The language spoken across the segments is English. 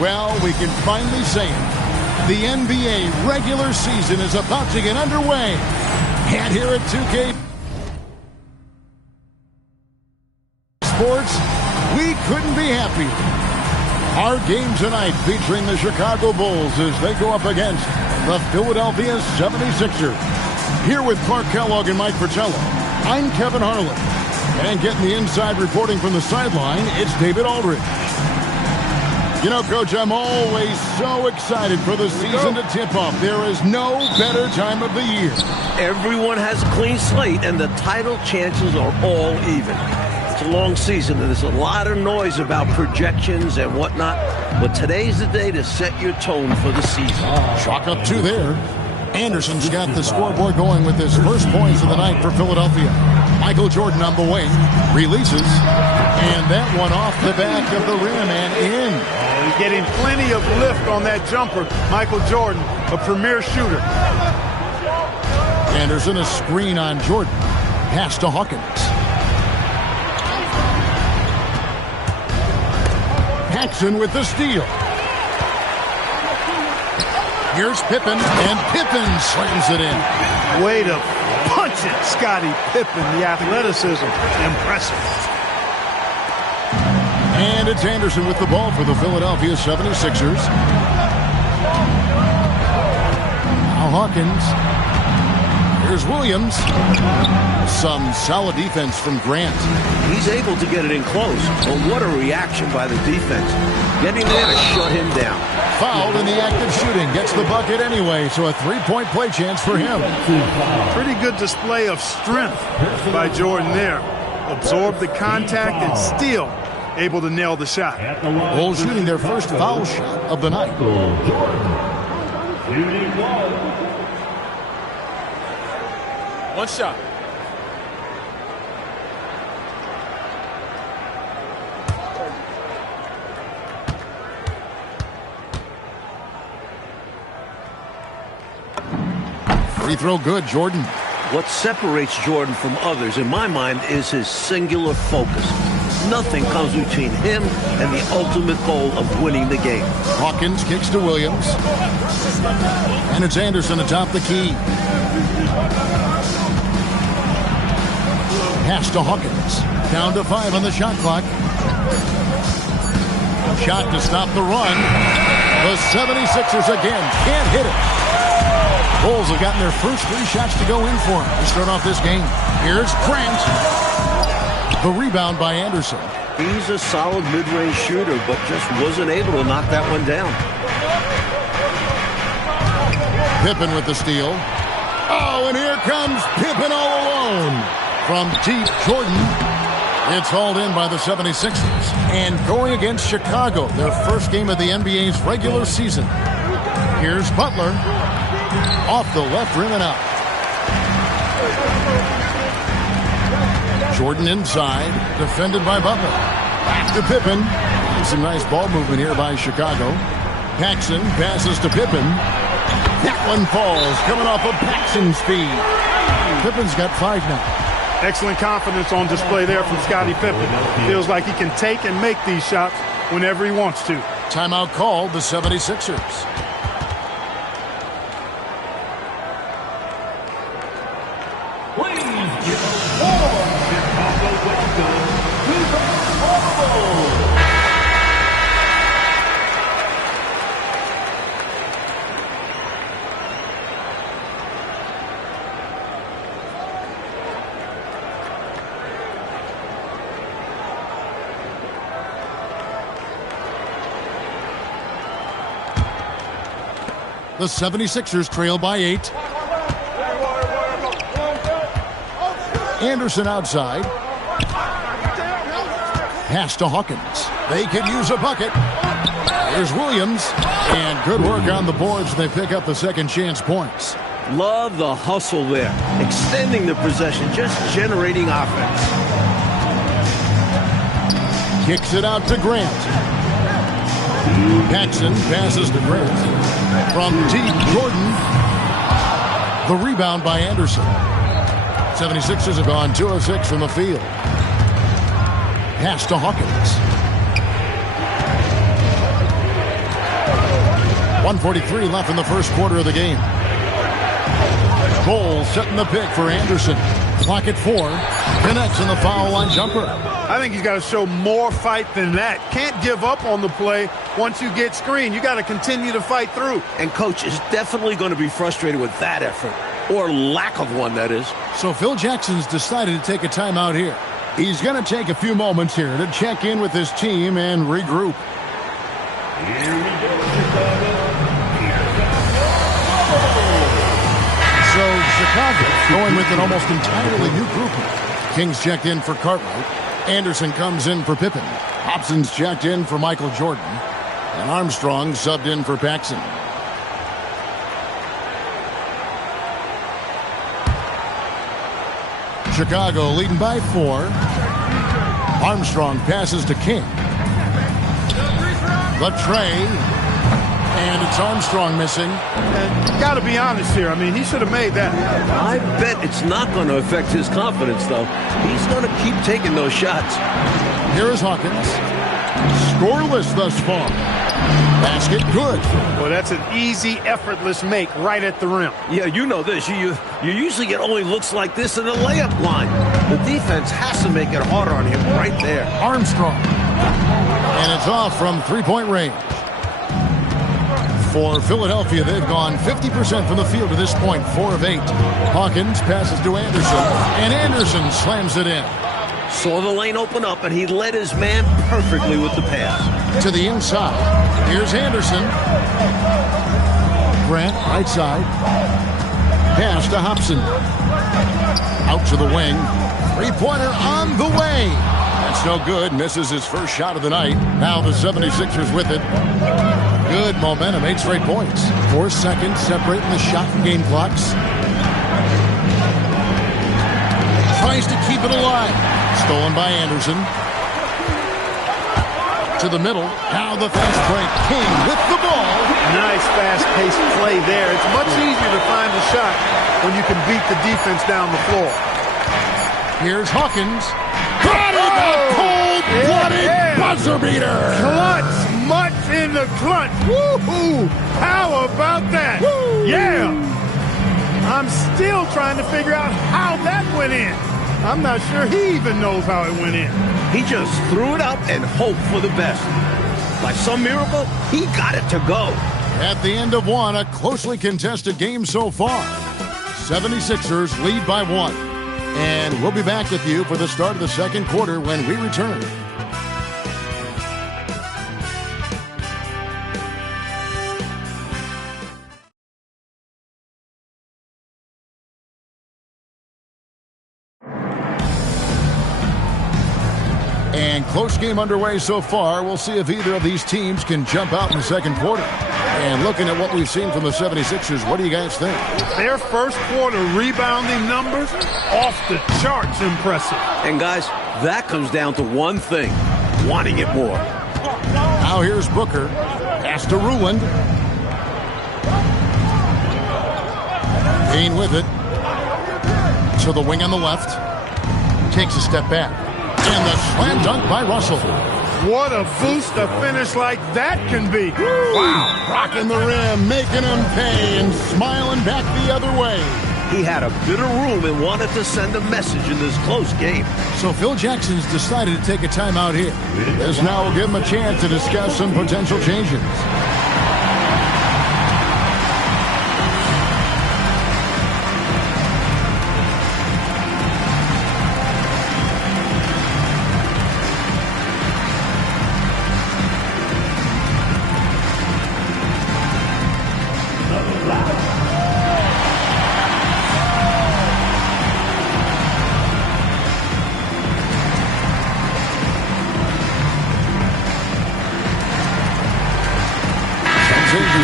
Well, we can finally say it. The NBA regular season is about to get underway. And here at 2K Sports, we couldn't be happier. Our game tonight featuring the Chicago Bulls as they go up against the Philadelphia 76ers. Here with Clark Kellogg and Mike Fratello, I'm Kevin Harlan. And getting the inside reporting from the sideline, it's David Aldridge. You know, Coach, I'm always so excited for the season to tip off. There is no better time of the year. Everyone has a clean slate, and the title chances are all even. It's a long season, and there's a lot of noise about projections and whatnot, but today's the day to set your tone for the season. Chalk up 2 there. Anderson's got the scoreboard going with his first points of the night for Philadelphia. Michael Jordan on the wing, releases, and that one off the back of the rim and in. He's getting plenty of lift on that jumper. Michael Jordan, a premier shooter. Anderson, a screen on Jordan. Pass to Hawkins. Paxson with the steal. Here's Pippen, and Pippen slams it in. Way to punch it, Scottie Pippen. The athleticism, impressive. And it's Anderson with the ball for the Philadelphia 76ers. Now Hawkins. Here's Williams. Some solid defense from Grant. He's able to get it in close, but what a reaction by the defense. Getting there to shut him down. Fouled in the act of shooting. Gets the bucket anyway, so a three-point play chance for him. Pretty good display of strength by Jordan there. Absorbed the contact and still able to nail the shot. Bulls shooting their first foul shot of the night. One shot. Free throw good, Jordan. What separates Jordan from others, in my mind, is his singular focus. Nothing comes between him and the ultimate goal of winning the game. Hawkins kicks to Williams. And it's Anderson atop the key. Pass to Hawkins. Down to 5 on the shot clock. Shot to stop the run. The 76ers again can't hit it. Bulls have gotten their first 3 shots to go in for him to start off this game. Here's Grant. The rebound by Anderson. He's a solid mid-range shooter, but just wasn't able to knock that one down. Pippen with the steal. Oh, and here comes Pippen all alone. From deep, Jordan. It's hauled in by the 76ers. And going against Chicago, their first game of the NBA's regular season. Here's Butler. Off the left rim and out. Jordan inside, defended by Butler. Back to Pippen. Some nice ball movement here by Chicago. Paxson passes to Pippen. That one falls, coming off of Paxson's speed. Pippen's got 5 now. Excellent confidence on display there from Scottie Pippen. Feels like he can take and make these shots whenever he wants to. Timeout called, the 76ers. The 76ers trail by 8. Anderson outside. Pass to Hawkins. They could use a bucket. Here's Williams. And good work on the boards. They pick up the second chance points. Love the hustle there. Extending the possession, just generating offense. Kicks it out to Grant. Paxson passes to Grant. From deep, Jordan. The rebound by Anderson. 76ers have gone 2 of 6 from the field. Pass to Hawkins. 1:43 left in the first quarter of the game. Bulls setting the pick for Anderson. Clock at 4. Connects in the foul line jumper. I think he's got to show more fight than that. Can't give up on the play once you get screened. You got to continue to fight through. And Coach is definitely going to be frustrated with that effort, or lack of one, that is. So Phil Jackson's decided to take a timeout here. He's going to take a few moments here to check in with his team and regroup. So Chicago going with an almost entirely new grouping. Kings checked in for Cartwright. Anderson comes in for Pippen. Hobson's checked in for Michael Jordan. And Armstrong subbed in for Paxson. Chicago leading by 4. Armstrong passes to King. The tray. And it's Armstrong missing. And got to be honest here. I mean, he should have made that. I bet it's not going to affect his confidence, though. He's going to keep taking those shots. Here is Hawkins. Scoreless thus far. Basket good. Well, that's an easy, effortless make right at the rim. Yeah, you know this. You usually get only looks like this in the layup line. The defense has to make it harder on him right there. Armstrong. And it's off from three-point range. For Philadelphia, they've gone 50% from the field to this point, 4 of 8. Hawkins passes to Anderson, and Anderson slams it in. Saw the lane open up, and he led his man perfectly with the pass. To the inside. Here's Anderson. Grant, right side. Pass to Hobson. Out to the wing. Three-pointer on the way. That's no good. Misses his first shot of the night. Now the 76ers with it. Good momentum, 8 straight points. 4 seconds separating the shot and game clocks. Tries to keep it alive. Stolen by Anderson. To the middle. Now the fast break. King with the ball. Nice fast-paced play there. It's much easier to find a shot when you can beat the defense down the floor. Here's Hawkins. Got it! A cold-blooded buzzer beater. Clutch. Much in the clutch. Woo-hoo! How about that? Woo! Yeah! I'm still trying to figure out how that went in. I'm not sure he even knows how it went in. He just threw it up and hoped for the best. By some miracle, he got it to go. At the end of one, a closely contested game so far. 76ers lead by 1. And we'll be back with you for the start of the second quarter when we return. And close game underway so far. We'll see if either of these teams can jump out in the second quarter. And looking at what we've seen from the 76ers, what do you guys think? Their first quarter rebounding numbers off the charts impressive. And guys, that comes down to one thing, wanting it more. Now here's Booker. Pass to Ruland. Kane with it. To the wing on the left. Takes a step back. And the slam dunk by Russell. What a boost a finish like that can be. Wow. Rocking the rim, making him pay, and smiling back the other way. He had a bit of room and wanted to send a message in this close game. So Phil Jackson's decided to take a timeout here. This now will give him a chance to discuss some potential changes.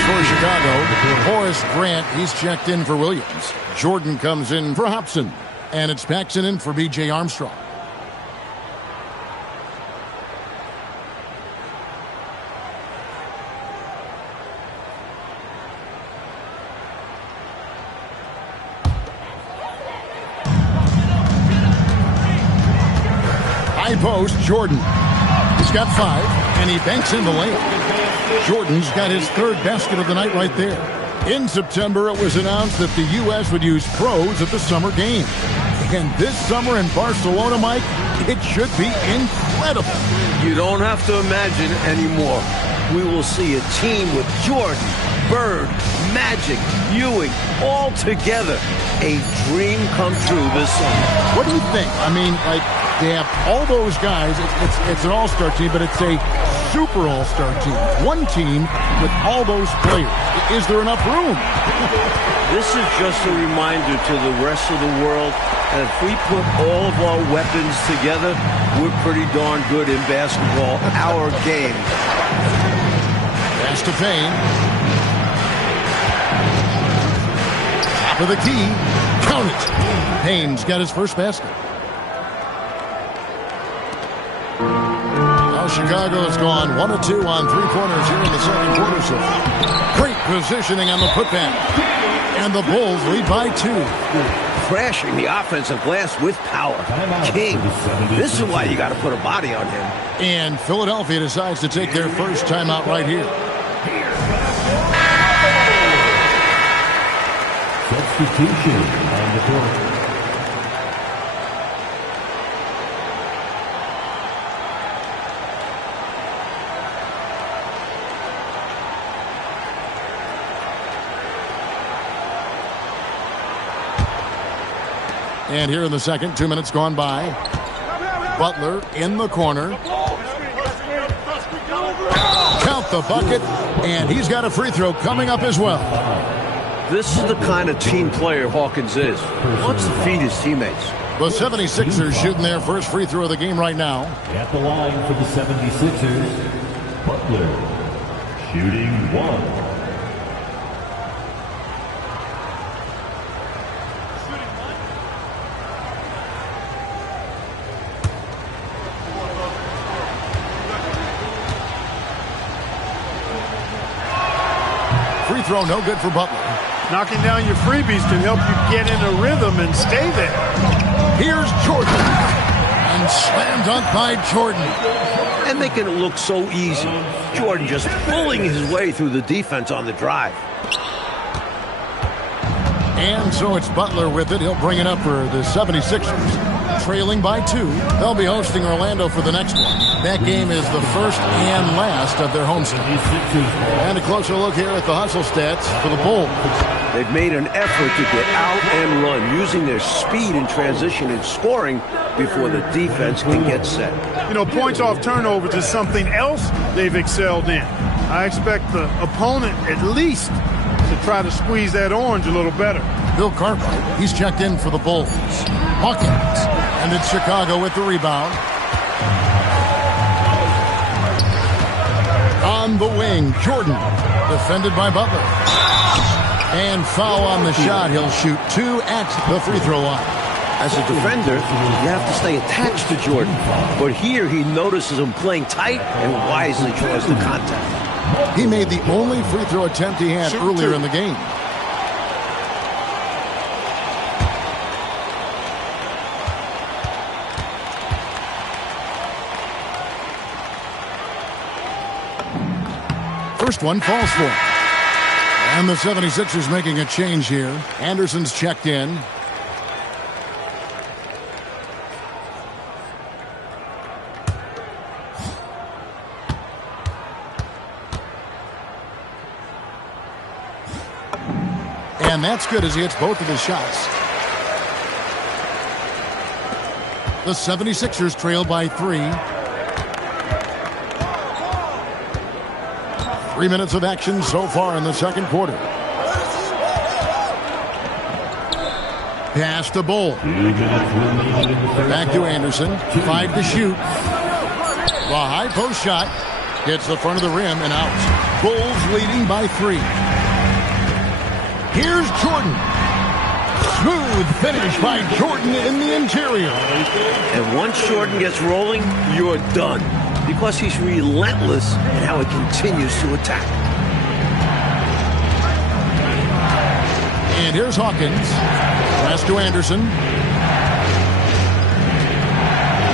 For Chicago, Horace Grant, he's checked in for Williams. Jordan comes in for Hobson. And it's Paxson in for B.J. Armstrong. High post, Jordan. He's got 5, and he banks in the layup. Jordan's got his third basket of the night right there. In September, it was announced that the U.S. would use pros at the Summer Games. And this summer in Barcelona, Mike, it should be incredible. You don't have to imagine anymore. We will see a team with Jordan, Bird, Magic, Ewing, all together. A dream come true this summer. What do you think? I mean, like, they have all those guys. It's an all-star team, but it's a super all-star team. One team with all those players. Is there enough room? This is just a reminder to the rest of the world that if we put all of our weapons together, we're pretty darn good in basketball, our game. Pass to Payne. Top of the key. Count it. Payne's got his first basket. Now Chicago has gone 1 of 2 on three-pointers here in the second quarter. So great positioning on the putback. And the Bulls lead by 2. Crashing the offensive glass with power. King. This is why you got to put a body on him. And Philadelphia decides to take their first timeout right here. Substitution on the court. And here in the second, 2 minutes gone by. Butler in the corner. Count the bucket, and he's got a free throw coming up as well. This is the kind of team player Hawkins is. Wants to feed his teammates. The 76ers shooting their first free throw of the game right now. At the line for the 76ers, Butler, shooting 1. Free throw no good for Butler. Knocking down your freebies can help you get in a rhythm and stay there. Here's Jordan. And slam dunk by Jordan. And making it look so easy. Jordan just pulling his way through the defense on the drive. And so it's Butler with it. He'll bring it up for the 76ers. Trailing by 2. They'll be hosting Orlando for the next one. That game is the first and last of their homestand. And a closer look here at the hustle stats for the Bulls. They've made an effort to get out and run, using their speed in transition and scoring before the defense can get set. You know, points off turnovers is something else they've excelled in. I expect the opponent at least to try to squeeze that orange a little better. Bill Cartwright, he's checked in for the Bulls. Hawkins, and it's Chicago with the rebound. On the wing, Jordan, defended by Butler. And foul on the shot. He'll shoot 2 at the free throw line. As a defender, you have to stay attached to Jordan. But here he notices him playing tight and wisely draws the contact. He made the only free throw attempt he had earlier in the game. First one falls for him. And the 76ers making a change here. Anderson's checked in. And that's good as he hits both of his shots. The 76ers trail by 3. 3 minutes of action so far in the second quarter. Pass to Bull. Back to Anderson. 5 to shoot. The high post shot hits the front of the rim and out. Bulls leading by 3. Here's Jordan. Smooth finish by Jordan in the interior. And once Jordan gets rolling, you're done. Because he's relentless in how he continues to attack. And here's Hawkins. Pass to Anderson.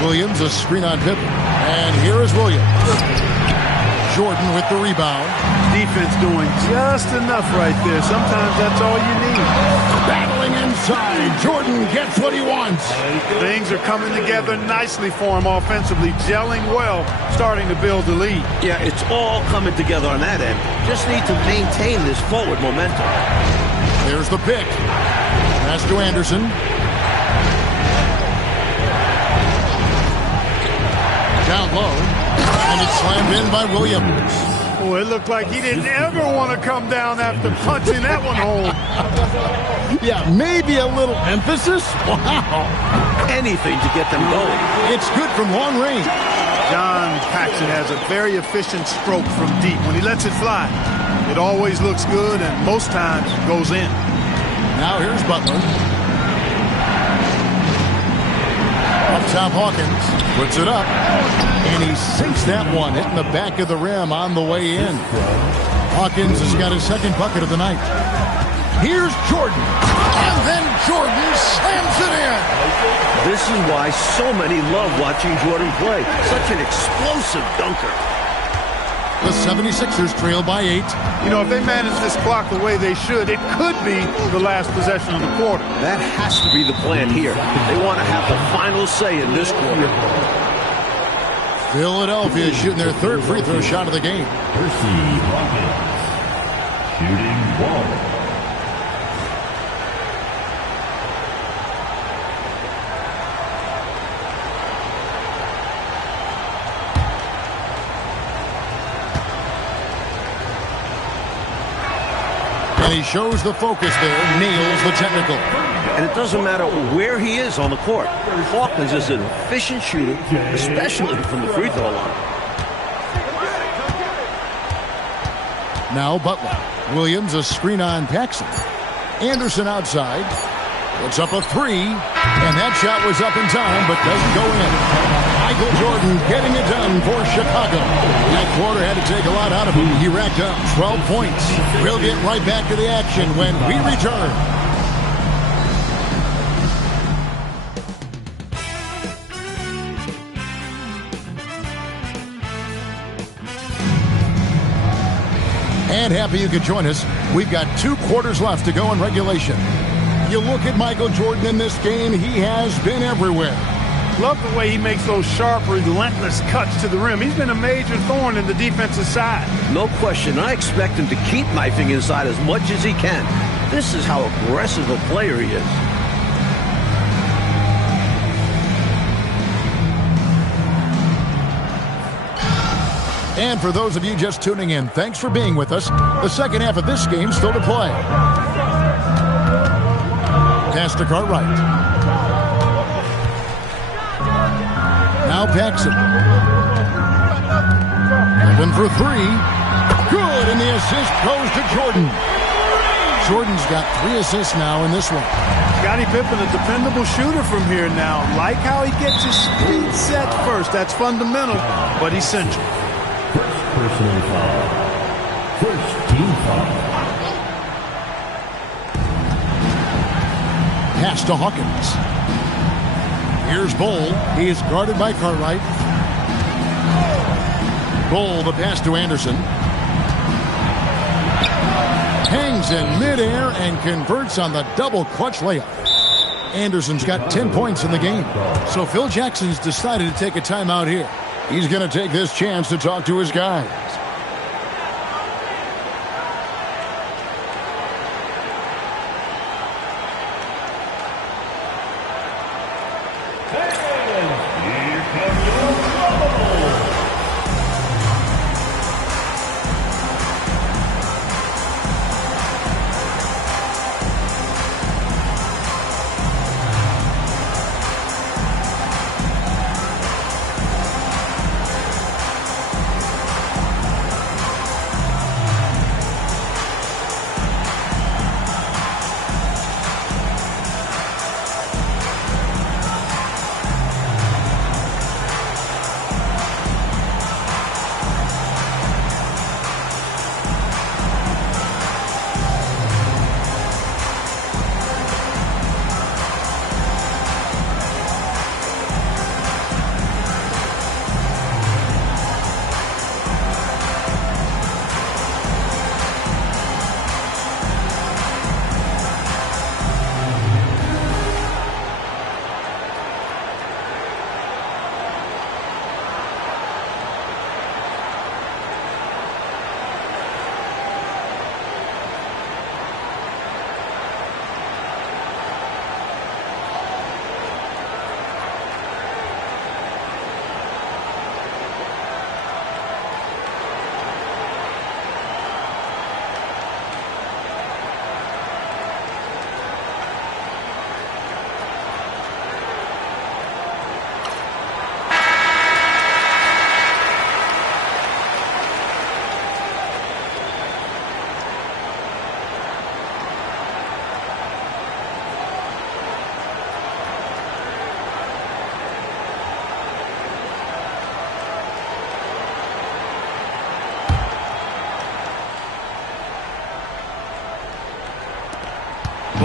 Williams, a screen on Pippen. And here is Williams. Jordan with the rebound. Defense doing just enough right there. Sometimes that's all you need. Battling inside. Jordan gets what he wants. Things are coming together nicely for him offensively, gelling well, starting to build the lead. Yeah, it's all coming together on that end. Just need to maintain this forward momentum. There's the pick. Pass to Anderson. Down low. And it's slammed in by Williams. Boy, it looked like he didn't ever want to come down after punching that one home. Yeah, maybe a little emphasis. Wow. Anything to get them going. It's good from long range. John Paxson has a very efficient stroke from deep. When he lets it fly, it always looks good and most times goes in. Now here's Butler. Up top, Hawkins puts it up, and he sinks that one, hitting the back of the rim on the way in. Hawkins has got his second bucket of the night. Here's Jordan, and then Jordan slams it in. This is why so many love watching Jordan play. Such an explosive dunker. The 76ers trail by 8. You know, if they manage this clock the way they should, it could be the last possession of the quarter. That has to be the plan here. They want to have the final say in this quarter. Philadelphia is shooting their third free throw shot of the game. Percy Hawkins, shooting 1. And he shows the focus there, nails the technical. And it doesn't matter where he is on the court. Hawkins is an efficient shooter, especially from the free throw line. Now Butler. Williams a screen on Paxson. Anderson outside. Puts up a 3. And that shot was up in time, but doesn't go in. Michael Jordan getting it done for Chicago. That quarter had to take a lot out of him. He racked up 12 points. We'll get right back to the action when we return. And happy you could join us. We've got 2 quarters left to go in regulation. You look at Michael Jordan in this game, he has been everywhere. Love the way he makes those sharp, relentless cuts to the rim. He's been a major thorn in the defensive side. No question. I expect him to keep knifing inside as much as he can. This is how aggressive a player he is. And for those of you just tuning in, thanks for being with us. The second half of this game still to play. Pass to Cartwright. Now Paxson. Open for 3. Good, and the assist goes to Jordan. Jordan's got 3 assists now in this one. Scottie Pippen, a dependable shooter from here now. Like how he gets his feet set first. That's fundamental, but essential. First personal foul. First team foul. Pass to Hawkins. Here's Bull. He is guarded by Cartwright. Bull, the pass to Anderson. Hangs in midair and converts on the double clutch layup. Anderson's got 10 points in the game. So Phil Jackson's decided to take a timeout here. He's going to take this chance to talk to his guys.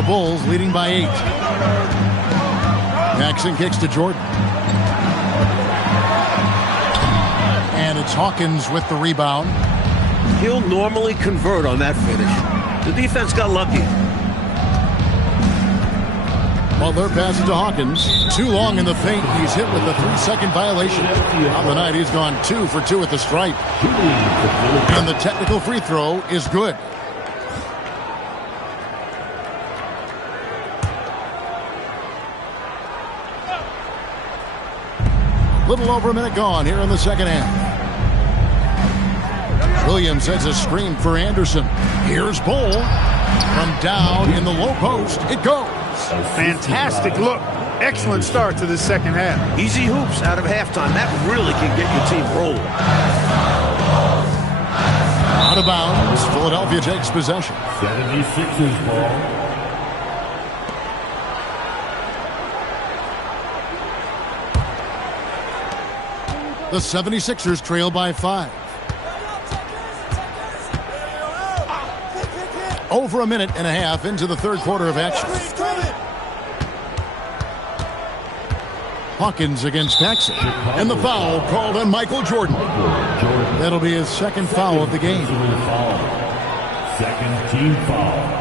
Bulls leading by 8. Jackson kicks to Jordan. And it's Hawkins with the rebound. He'll normally convert on that finish. The defense got lucky. Butler passes to Hawkins. Too long in the paint. He's hit with a 3-second violation. On the night, he's gone 2 for 2 at the stripe. And the technical free throw is good. Little over a minute gone here in the second half. Williams sets a screen for Anderson. Here's Bull. From down in the low post, it goes. Fantastic look. Excellent start to the second half. Easy hoops out of halftime. That really can get your team rolling. Out of bounds. Philadelphia takes possession. 76ers ball. The 76ers trail by 5. Over a minute and a half into the third quarter of action. Hawkins against Paxson. And the foul called on Michael Jordan. That'll be his second foul of the game. Second team foul.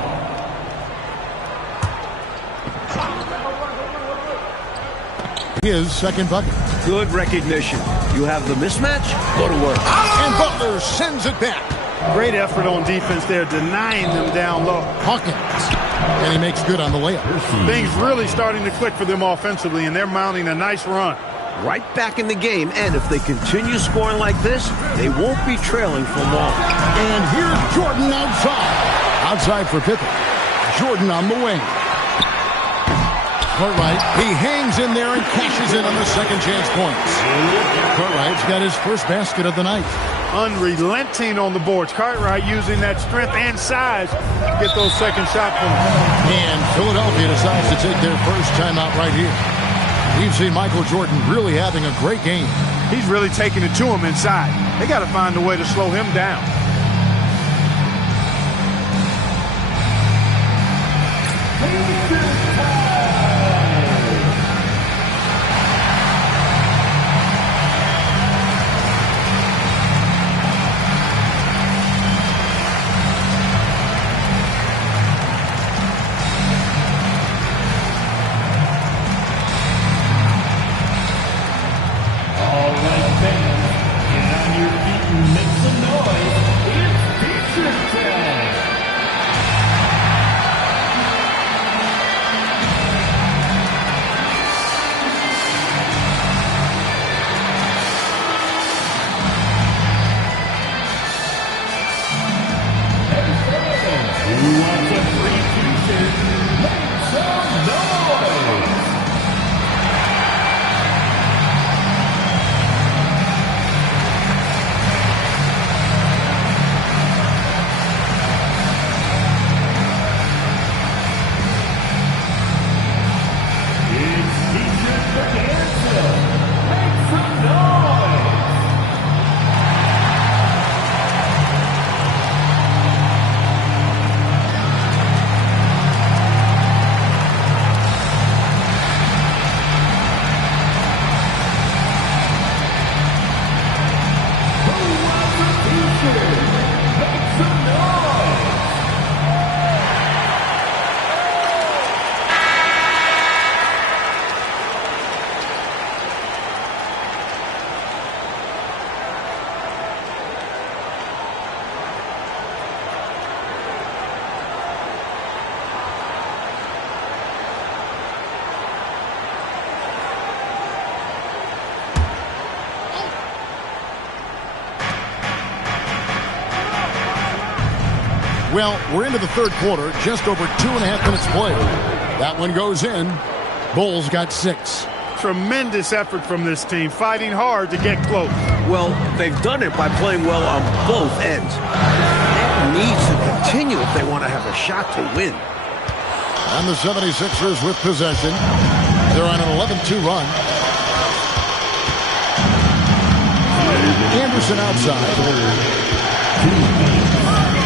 His second bucket. Good recognition. You have the mismatch, go to work. And Butler sends it back. Great effort on defense there, denying them down low. Hawkins. And he makes good on the layup. Things really starting to click for them offensively, and they're mounting a nice run. Right back in the game, and if they continue scoring like this, they won't be trailing for long. And here's Jordan outside. Outside for Pippen. Jordan on the wing. Cartwright, he hangs in there and cashes in on the second chance points. Cartwright's got his first basket of the night. Unrelenting on the boards. Cartwright using that strength and size to get those second shot points. And Philadelphia decides to take their first timeout right here. We've seen Michael Jordan really having a great game. He's really taking it to him inside. They got to find a way to slow him down. Well, we're into the third quarter, just over 2.5 minutes played. That one goes in. Bulls got 6. Tremendous effort from this team, fighting hard to get close. Well, they've done it by playing well on both ends. That needs to continue if they want to have a shot to win. And the 76ers with possession. They're on an 11-2 run. Anderson outside for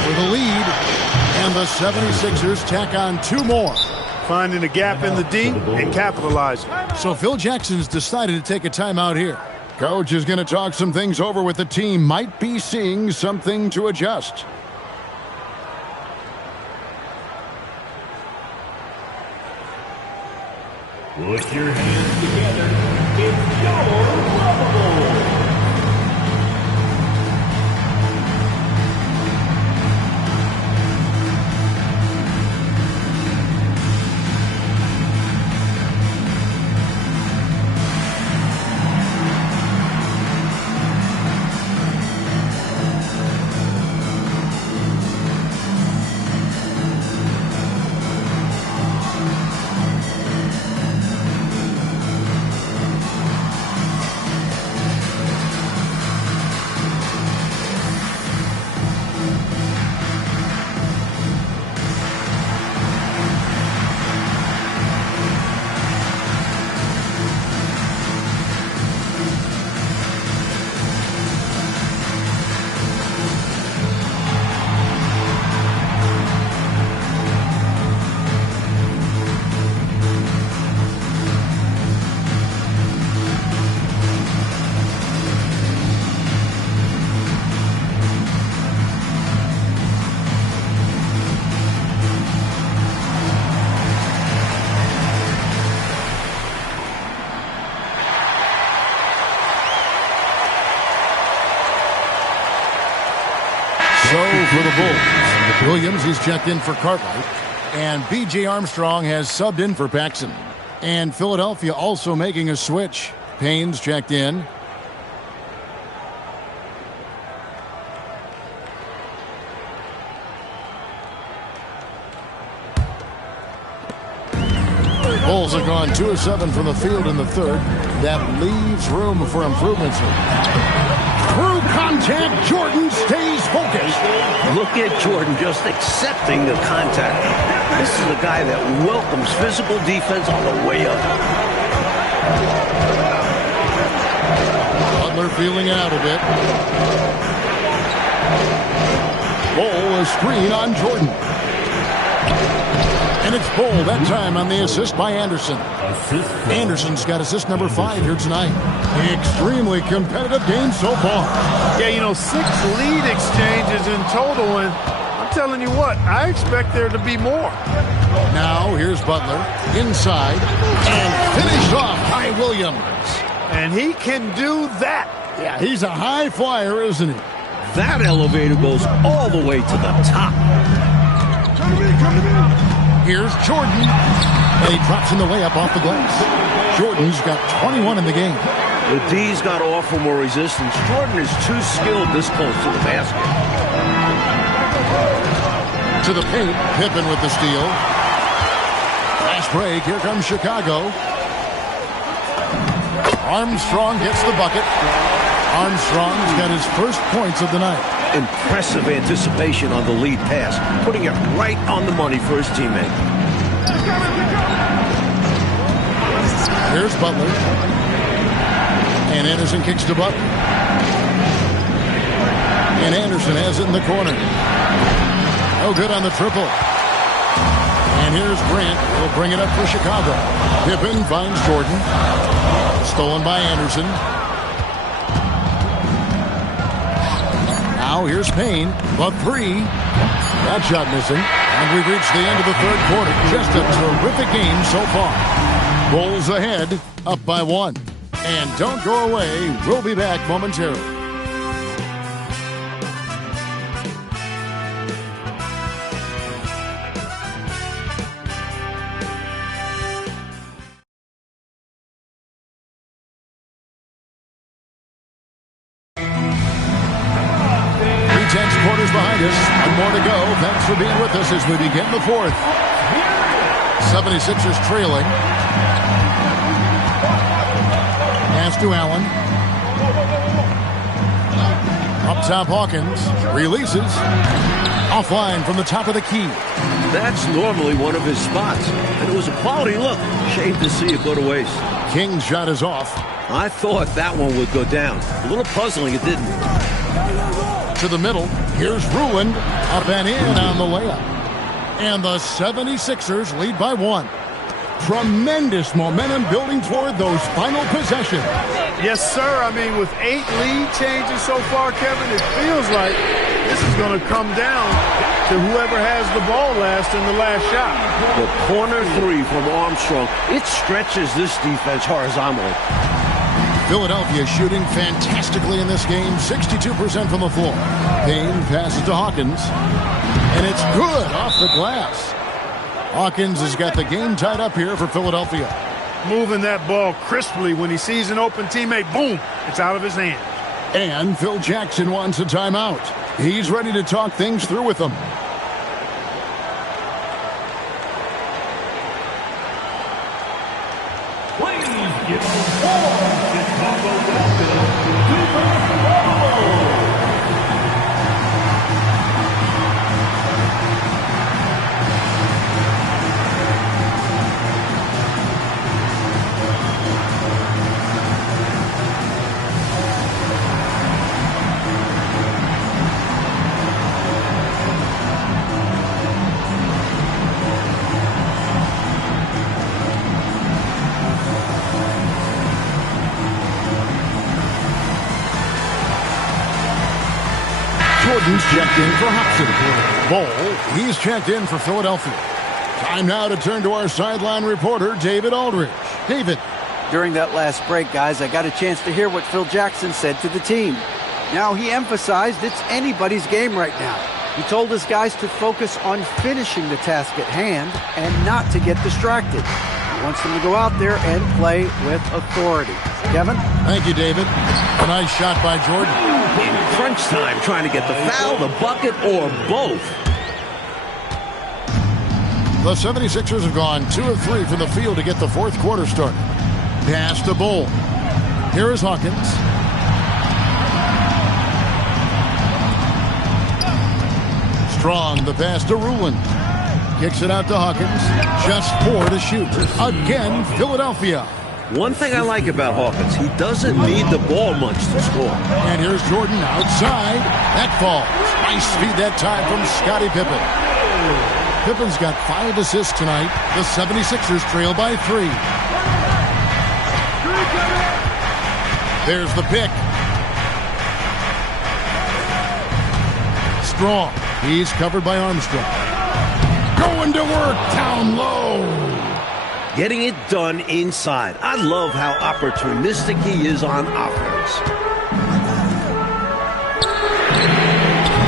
the lead, and the 76ers tack on 2 more. finding a gap in the D and capitalizing. So Phil Jackson's decided to take a timeout here. Coach is going to talk some things over with the team. Might be seeing something to adjust. Put your hands together. It's your lovable. For the Bulls, Williams, he's checked in for Cartwright, and B.J. Armstrong has subbed in for Paxson. And Philadelphia also making a switch. Payne's checked in. Bulls have gone 2 of 7 from the field in the third. That leaves room for improvements. Through contact, Jordan stays focused. Look at Jordan just accepting the contact. This is a guy that welcomes physical defense on the way up. Butler feeling out a bit. Bull, a screen on Jordan. And it's Bull that time on the assist by Anderson. Anderson's got assist number 5 here tonight. Extremely competitive game so far. Yeah, you know, 6 lead exchanges in total, and I'm telling you what, I expect there to be more. Now here's Butler inside and finished off by Williams. And he can do that. Yeah, he's a high flyer, isn't he? That elevator goes all the way to the top. Here's Jordan, and he drops in the layup off the glass. Jordan's got 21 in the game. The D's got to offer more resistance. Jordan is too skilled this close to the basket. To the paint, Pippen with the steal. Fast break, here comes Chicago. Armstrong gets the bucket. Armstrong's got his first points of the night. Impressive anticipation on the lead pass, putting it right on the money for his teammate. Here's Butler. And Anderson kicks to Butler. And Anderson has it in the corner. No good on the triple. And here's Grant. He'll bring it up for Chicago. Pippen finds Jordan. Stolen by Anderson. Now here's Payne, but 3. That shot missing. And we've reached the end of the third quarter. Just a terrific game so far. Bulls ahead, up by 1. And don't go away. We'll be back momentarily. Quarters behind us. One more to go. Thanks for being with us as we begin the fourth. 76ers trailing. Pass to Allen. Up top, Hawkins releases. Offline from the top of the key. That's normally one of his spots, and it was a quality look. Shame to see it go to waste. King's shot is off. I thought that one would go down. A little puzzling, it didn't. To the middle. Here's Ruland. Up and in on the layup. And the 76ers lead by 1. Tremendous momentum building toward those final possessions. Yes, sir. I mean, with 8 lead changes so far, Kevin, it feels like this is going to come down to whoever has the ball last in the last shot. The corner 3 from Armstrong, it stretches this defense horizontally. Philadelphia shooting fantastically in this game, 62% from the floor. Payne passes to Hawkins, and it's good off the glass. Hawkins has got the game tied up here for Philadelphia. Moving that ball crisply when he sees an open teammate. Boom! It's out of his hand. And Phil Jackson wants a timeout. He's ready to talk things through with them. Please give them warm Chicago welcome to basketball. Jordan's checked in for Hobson. Ball, he's checked in for Philadelphia. Time now to turn to our sideline reporter, David Aldridge. David. During that last break, guys, I got a chance to hear what Phil Jackson said to the team. Now, he emphasized it's anybody's game right now. He told his guys to focus on finishing the task at hand and not to get distracted. He wants them to go out there and play with authority. Kevin? Thank you, David. A nice shot by Jordan. In crunch time, trying to get the foul, the bucket, or both. The 76ers have gone 2 of 3 from the field to get the fourth quarter started. Pass to Bull. Here is Hawkins. Strong, the pass to Rulin. Kicks it out to Hawkins. Just 4 to shoot. Again, Philadelphia. One thing I like about Hawkins, he doesn't need the ball much to score. And here's Jordan outside. That falls. Nice feed that time from Scottie Pippen. Pippen's got 5 assists tonight. The 76ers trail by 3. There's the pick. Strong. He's covered by Armstrong. Going to work down low. Getting it done inside. I love how opportunistic he is on offense.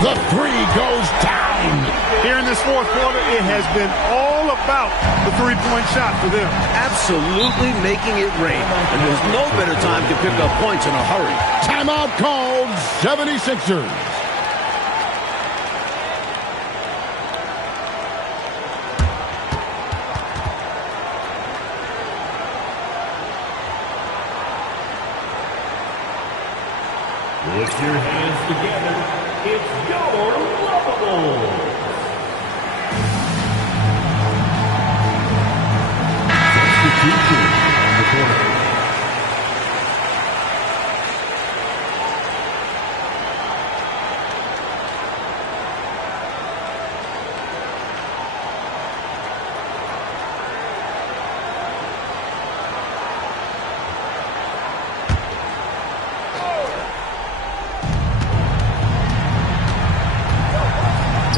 The 3 goes down. Here in this fourth quarter, it has been all about the three-point shot for them. Absolutely making it rain. And there's no better time to pick up points in a hurry. Timeout called, 76ers. Put your hands together. It's your lovable. Substitution on the corner.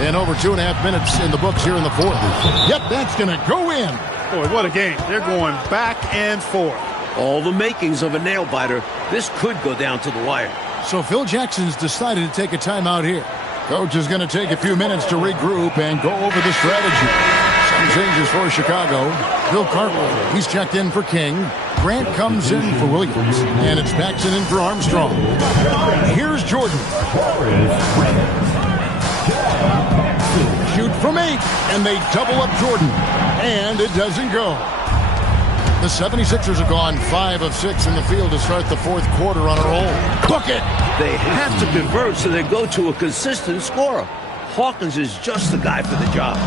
And over 2.5 minutes in the books here in the fourth. Yep, that's going to go in. Boy, what a game. They're going back and forth. All the makings of a nail-biter. This could go down to the wire. So Phil Jackson's decided to take a timeout here. Coach is going to take a few minutes to regroup and go over the strategy. Some changes for Chicago. Bill Cartwright, he's checked in for King. Grant comes in for Williams. And it's Paxson in for Armstrong. Here's Jordan. Shoot from 8, and they double up Jordan. And it doesn't go. The 76ers have gone 5 of 6 in the field to start the fourth quarter on a roll. Bucket! They have to convert so they go to a consistent scorer. Hawkins is just the guy for the job.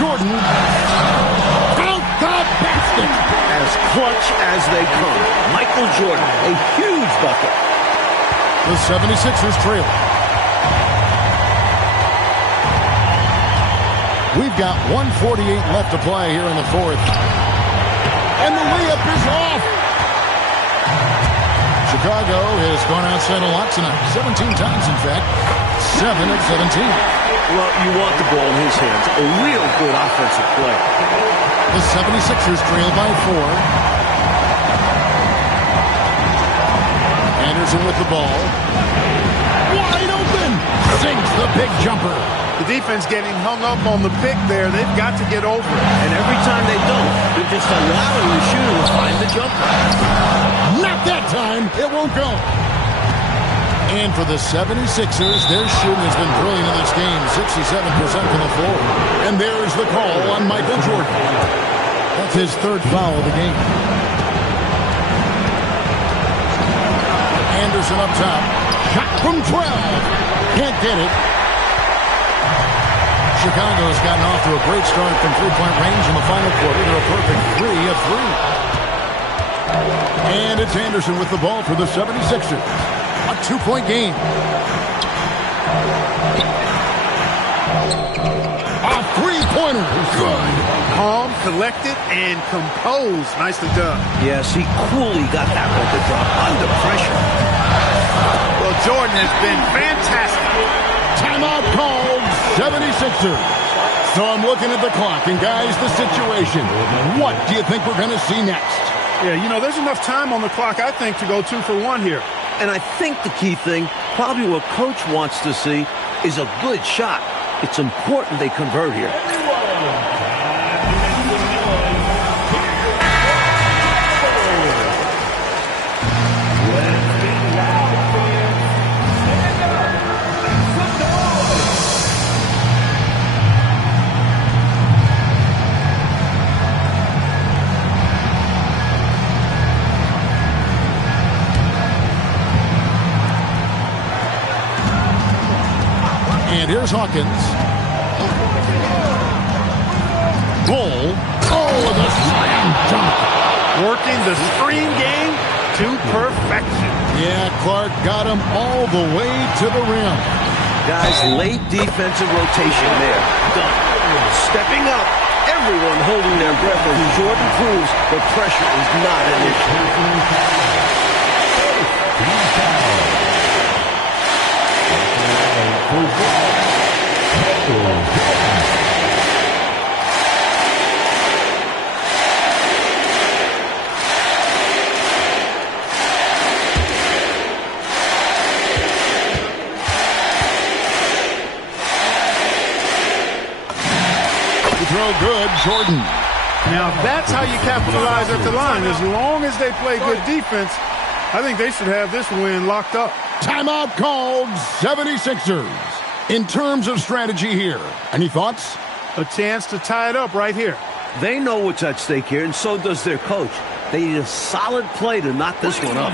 Jordan out the basket. As clutch as they come. Michael Jordan, a huge bucket. The 76ers trail. We've got 1:48 left to play here in the fourth. And the layup is off. Chicago has gone outside a lot tonight. 17 times, in fact. 7 of 17. Well, you want the ball in his hands. A real good offensive play. The 76ers trail by 4. Anderson with the ball. Wide open. Sinks the big jumper. The defense getting hung up on the pick there. They've got to get over it. And every time they don't, they're just allowing the shooter to find the jumper. Not that time. It won't go. And for the 76ers, their shooting has been brilliant in this game. 67% from the floor. And there's the call on Michael Jordan. That's his third foul of the game. Anderson up top. Shot from 12. Can't get it. Chicago's gotten off to a great start from three-point range in the final quarter. They're a perfect 3 of 3. And it's Anderson with the ball for the 76ers. A 2-point game. A three-pointer. Good. Calm, collected, and composed. Nicely done. Yes, he coolly got that one to drop under pressure. Well, Jordan has been fantastic. Timeout called, 76ers. So I'm looking at the clock, and guys, the situation. What do you think we're going to see next? Yeah, you know, there's enough time on the clock, I think, to go 2 for 1 here. And I think the key thing, probably what Coach wants to see, is a good shot. It's important they convert here. And here's Hawkins. Bull. Oh, the slam dunk. Working the screen game to perfection. Yeah, Clark got him all the way to the rim. Guys, late defensive rotation there. Done. Stepping up. Everyone holding their breath as Jordan proves the pressure is not an issue. Throw good, Jordan. Now, that's how you capitalize at the line. As long as they play good defense, I think they should have this win locked up. Timeout called, 76ers. In terms of strategy here, any thoughts? A chance to tie it up right here. They know what's at stake here, and so does their coach. They need a solid play to knock this one up.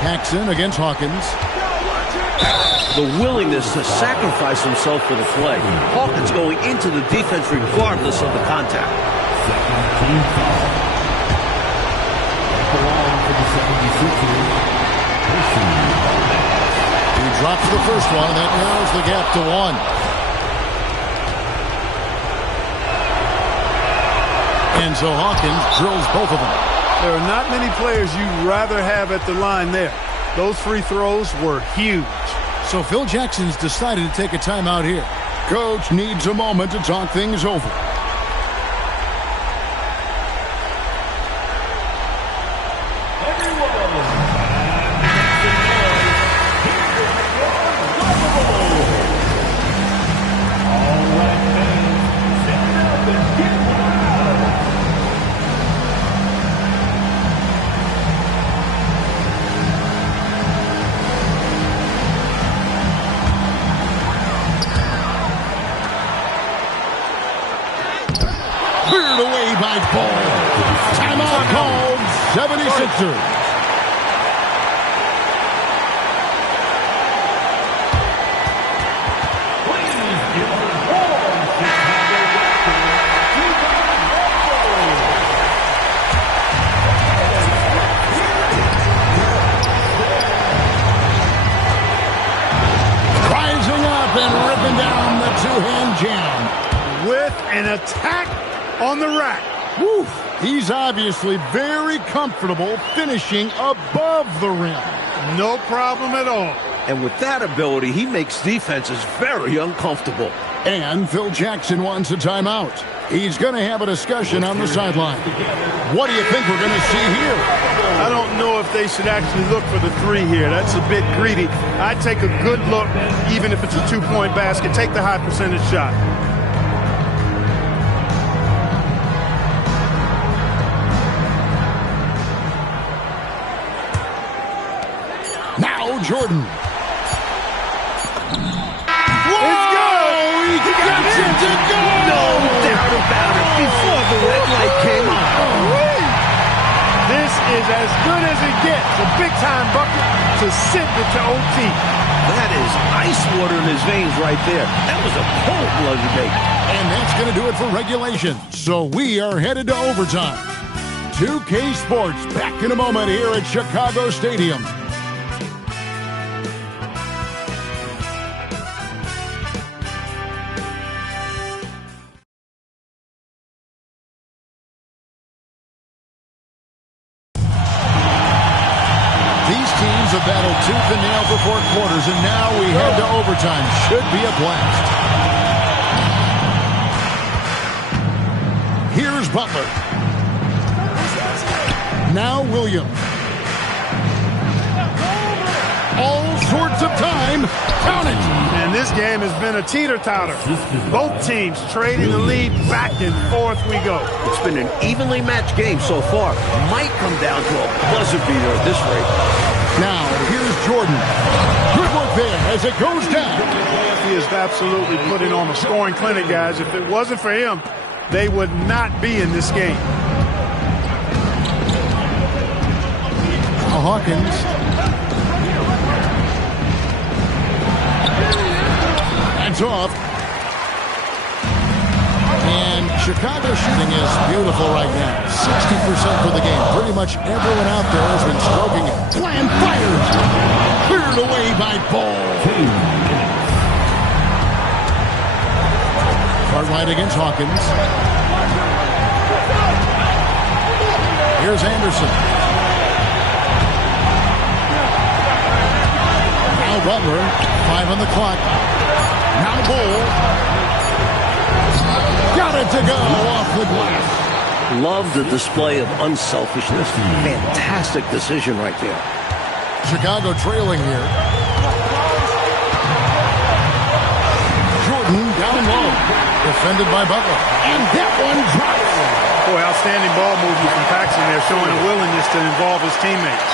Paxson against Hawkins. The willingness to sacrifice himself for the play. Hawkins going into the defense regardless of the contact. He drops the first one, and that narrows the gap to 1. And so Hawkins drills both of them. There are not many players you'd rather have at the line there. Those free throws were huge. So Phil Jackson's decided to take a timeout here. Coach needs a moment to talk things over. Cleared away by Ball. Timeout called. 76ers. And ripping down the two-hand jam. With an attack on the rack. Woo. He's obviously very comfortable finishing above the rim. No problem at all. And with that ability, he makes defenses very uncomfortable. And Phil Jackson wants a timeout. He's going to have a discussion on the sideline. What do you think we're going to see here? I don't know if they should actually look for the three here. That's a bit greedy. I'd take a good look, even if it's a two-point basket. Take the high percentage shot. Now Jordan. Before the red light came on. This is as good as it gets. A big-time bucket to send it to OT. That is ice water in his veins right there. That was a cold-blooded bake. And that's going to do it for regulation. So we are headed to overtime. 2K Sports back in a moment here at Chicago Stadium. Have battled tooth and nail for 4 quarters, and now we head to overtime. Should be a blast. Here's Butler. Now Williams. All sorts of time. Count it. And this game has been a teeter-totter. Both teams trading the lead back and forth we go. It's been an evenly matched game so far. Might come down to a buzzer beater at this rate. Now, here's Jordan. Good work there as it goes down. He is absolutely putting on a scoring clinic, guys. If it wasn't for him, they would not be in this game. Hawkins. That's off. And Chicago shooting is beautiful right now. 60% for the game. Pretty much everyone out there has been stroking it. Slam fires. Cleared away by Ball. Cartwright against Hawkins. Here's Anderson. Now Butler. 5 on the clock. Now Ball. Got it to go off the glass. Love the display of unselfishness. Fantastic decision right there. Chicago trailing here. Jordan down low. Defended by Butler. And that one drops. Boy, outstanding ball movement from Paxson there, showing a willingness to involve his teammates.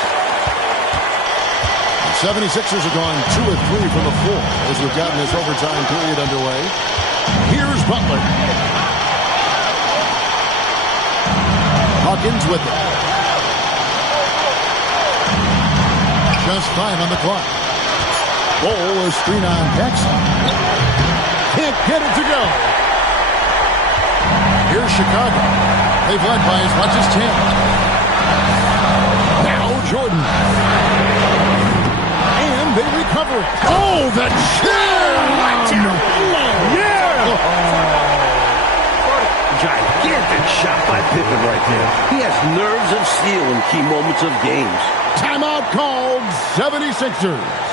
The 76ers are going 2 of 3 from the floor as we've gotten this overtime period underway. Here's Butler. Hawkins with it. Just 5 on the clock. Ball is screen on Paxson. Can't get it to go. Here's Chicago. They've led by as much as 10. Now Jordan. And they recover it. Oh, the jam! Yeah! Gigantic shot by Pippen right there. He has nerves of steel in key moments of games. Timeout called 76ers.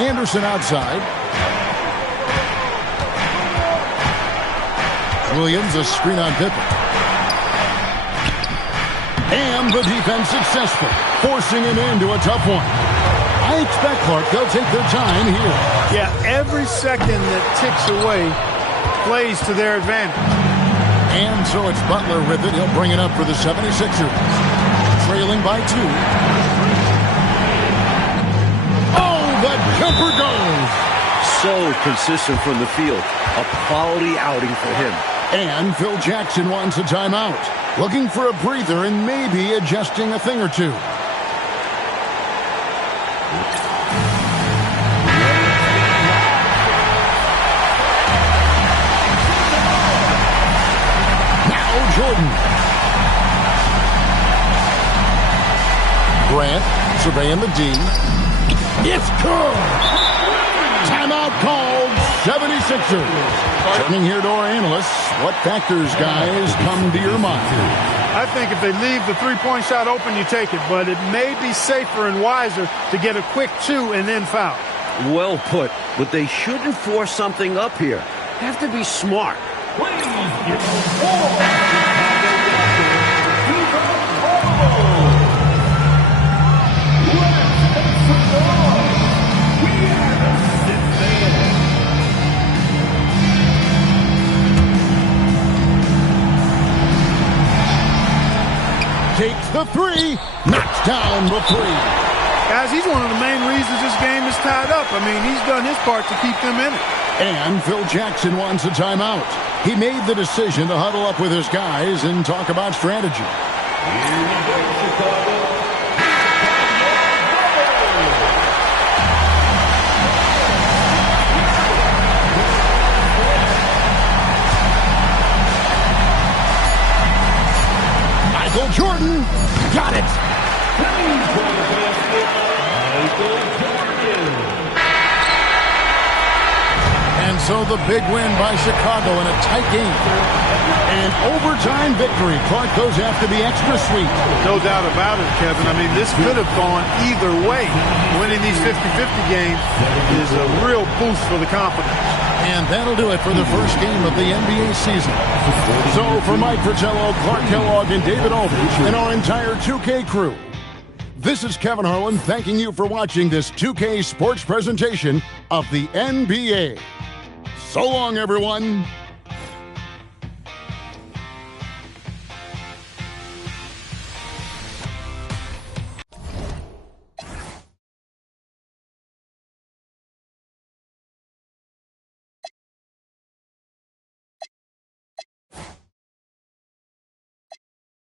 Anderson outside. Williams, a screen on Pippen. And the defense successful, forcing him into a tough one. I expect, Clark, they'll take their time here. Yeah, every second that ticks away plays to their advantage. And so it's Butler with it. He'll bring it up for the 76ers. Trailing by 2. Oh, the jumper goes. So consistent from the field. A quality outing for him. And Phil Jackson wants a timeout. Looking for a breather and maybe adjusting a thing or two. Now Jordan. Grant surveying the D. It's good. Timeout called. 76ers. Turning here to our analysts, what factors, guys, come to your mind? I think if they leave the three-point shot open, you take it. But it may be safer and wiser to get a quick 2 and then foul. Well put. But they shouldn't force something up here. Have to be smart. Please give the ball. Takes the 3, knocks down the 3. Guys, he's one of the main reasons this game is tied up. I mean, he's done his part to keep them in it. And Phil Jackson wants a timeout. He made the decision to huddle up with his guys and talk about strategy. Jordan got it. And so the big win by Chicago in a tight game. An overtime victory. Clark, those have to be extra sweet. No doubt about it, Kevin. I mean, this could have gone either way. Winning these 50-50 games is a real boost for the confidence. And that'll do it for the first game of the NBA season. So for Mike Fratello, Clark Kellogg, and David Aldridge, and our entire 2K crew, this is Kevin Harlan thanking you for watching this 2K sports presentation of the NBA. So long, everyone.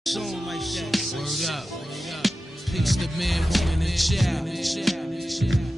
Song like that. Word up. Picks the man, woman, and child.